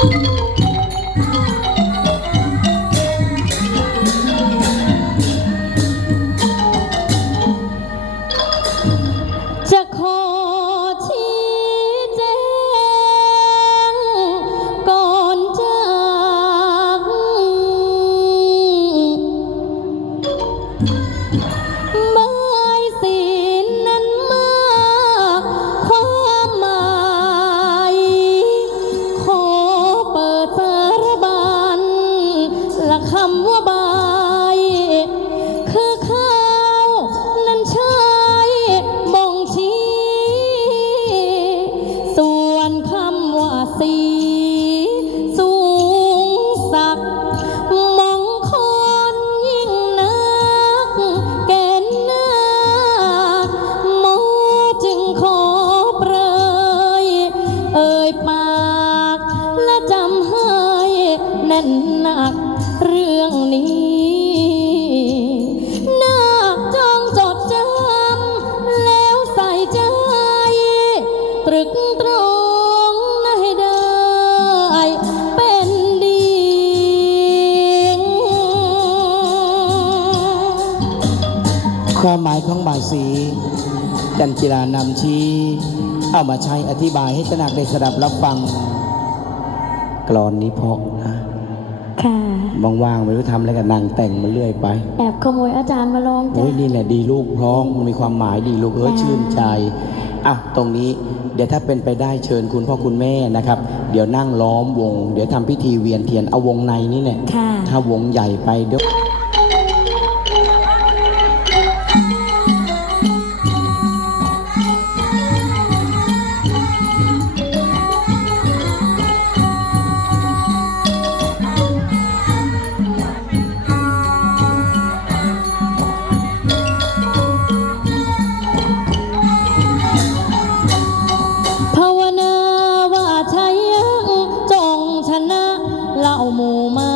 จะขอชี้แจงก่อนจาก น่นหนักเรื่องนี้นาคจงจดจำแล้วใส่ใจ ตรึกตรองให้ได้ เป็นดี ความหมายของบายสีจันจิรานำชี้ เอามาใช้อธิบายให้ตระหนักได้สดับรับฟังกรอนนี้เพราะ ค่ะว่างๆไม่รู้ทำอะไรกันนั่งแต่งมาเรื่อยไป แอบขโมยอาจารย์มาลองจ้ะ โอ้ยนี่แหละดีลูกพร้องมันมีความหมายดีลูกเอ้ยจ้า ชื่นใจอะตรงนี้เดี๋ยวถ้าเป็นไปได้เชิญคุณพ่อคุณแม่นะครับ เดี๋ยวนั่งล้อมวง เดี๋ยวทำพิธีเวียนเทียนเอาวงในนี่เนี่ยค่ะ ถ้าวงใหญ่ไปเดี๋ยว เห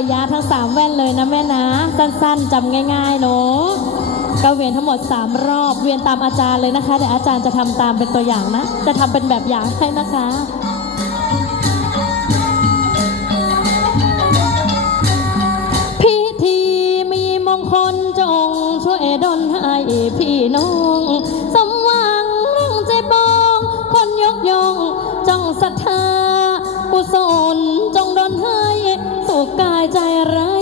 ยะยะทั้งสามแว่นเลยนะแม่นะ สั้นๆจำง่ายๆเนาะก็เวียนทั้งหมด 3 รอบเวียนตามอาจารย์เลยนะคะเดี๋ยวอาจารย์จะทำตามเป็นตัวอย่างนะ จะทำเป็นแบบอย่างให้นะคะ กกายใจร้าย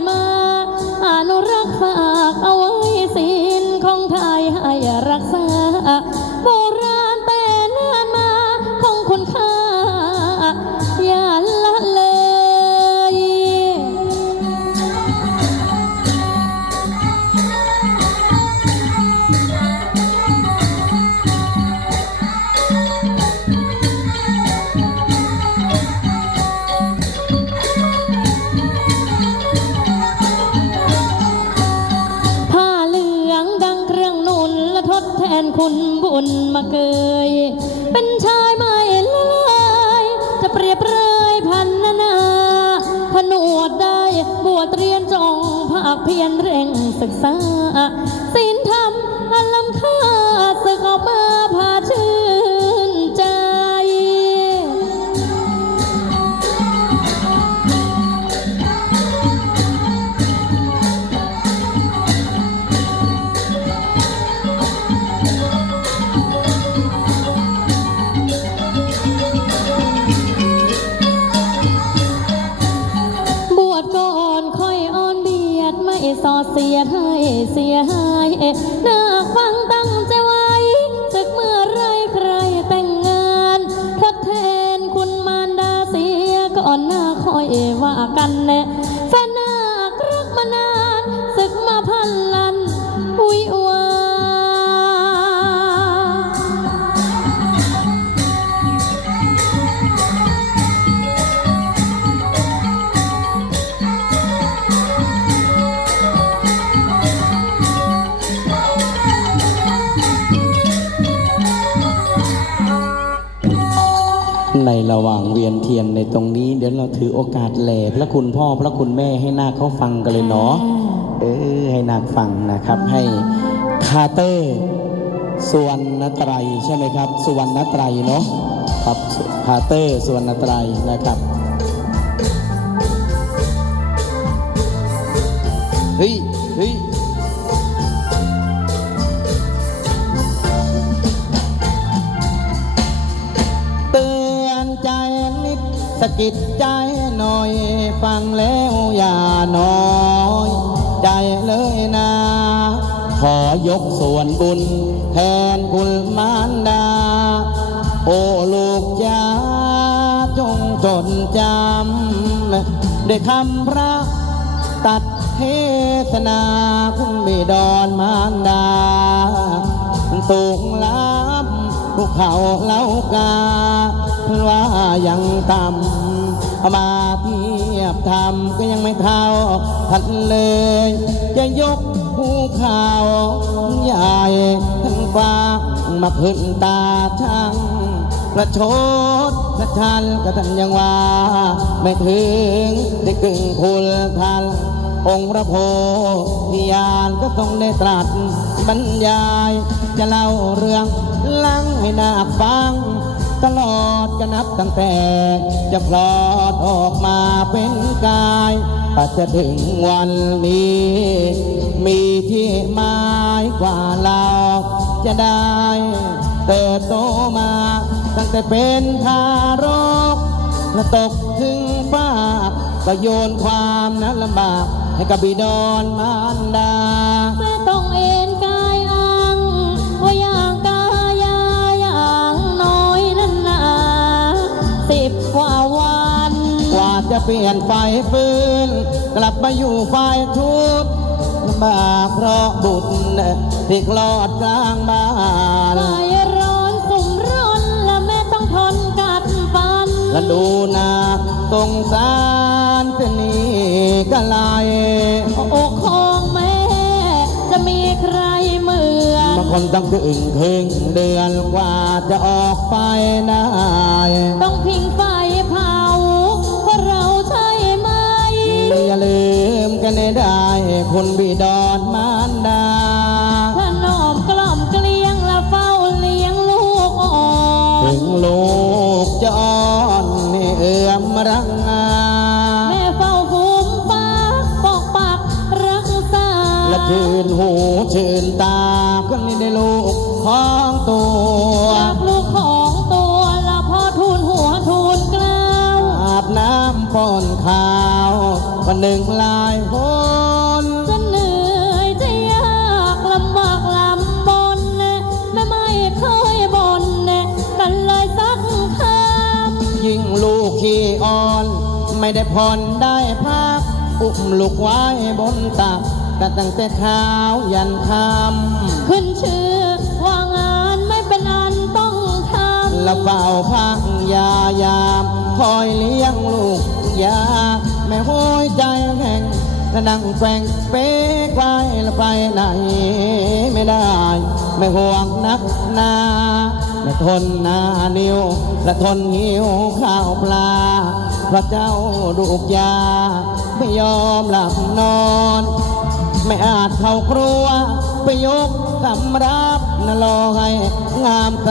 my ศึกษาสิ้นายน่ ในระหว่างเวียนเทียนในตรงนี้ เดี๋ยวเราถือโอกาสแหล่พระคุณพ่อพระคุณแม่ให้นาคเขาฟังกันเลยเนาะเออให้นาคฟังนะครับ ให้คาเตอร์สุวรรณไตรยใช่ไหมครับ สุวรรณไตรยเนาะครับคาเตอร์สุวรรณไตรยนะครับเฮ้ยเฮ้ย สะกิดใจหน่อยฟังแล้วอย่าน้อยใจเลยนะ ขอยกส่วนบุญ แทนคุณมารดา โอ้ลูกจ้าจงจดจำด้วยคำพระตัดเทศนาคุณบิดอนมารดาสูงล้ำภูเขาเล่ากา ว่ายังต่ำมาเทียบทำก็ยังไม่เท่าทันเลย จะยกภูเขาใหญ่ทั้งฟ้ามาขึ้นตาช่างประชดประชันก็ท่านยังว่า ไม่ถึงได้กึ่งคุณทันองค์พระโพธิญาณก็ต้องได้ตรัสบรรยาย จะเล่าเรื่องลังให้นาฟัง ตลอดจะนับตั้งแต่ จะพลอดออกมาเป็นกายอาจจะถึงวันนี้ มีที่หมายกว่าเราจะได้เติบโตมา ตั้งแต่เป็นทารกและตกถึงฟ้าก็โยนความนั้นลำบาก ให้กับบิดอนมารดา สิบกว่าวัน กว่าจะเปลี่ยนไฟฟื้น กลับมาอยู่ไฟทุกข์ลำบากเพราะบุตรที่คลอดกลางบ้านไฟร้อนสุ่มร้อนและแม่ต้องทนกัดฟัน และดูนาสงสารเสนีกะไลอกของแคนต้องถึงครึ่งเดือนกว่าจะออกไปได้ ต้องพิงไฟเผาเพราะเราใช่ไหม อย่าลืมกันให้ได้ คุณบิดอนมารดา วันหนึ่งหลายคนจะเหนื่อยจะยากลำบากลำบนแม่ไม่เคยบ่นกันเลยสักคำยิ่งลูกขี้อ่อน ไม่ได้ผ่อนได้พัก อุ้มลูกไว้บนตักกันตั้งแต่เช้ายันค่ำขึ้นชื่อว่างานไม่เป็นอันต้องทำและเฝ้าพักยายาม คอยเลี้ยงลูกยา แม่ห้อยใจแห่งและนั่งแกว่งเป๊กไว้แล้วไปไหนไม่ได้ ไม่ห่วงนักหนาไม่ทนหนานิ้วและทนหิวข้าวปลา พระเจ้าดูกยา ไม่ยอมหลับนอน ไม่อาจเข้าครัว ไปยกกำรับนรอให้งาม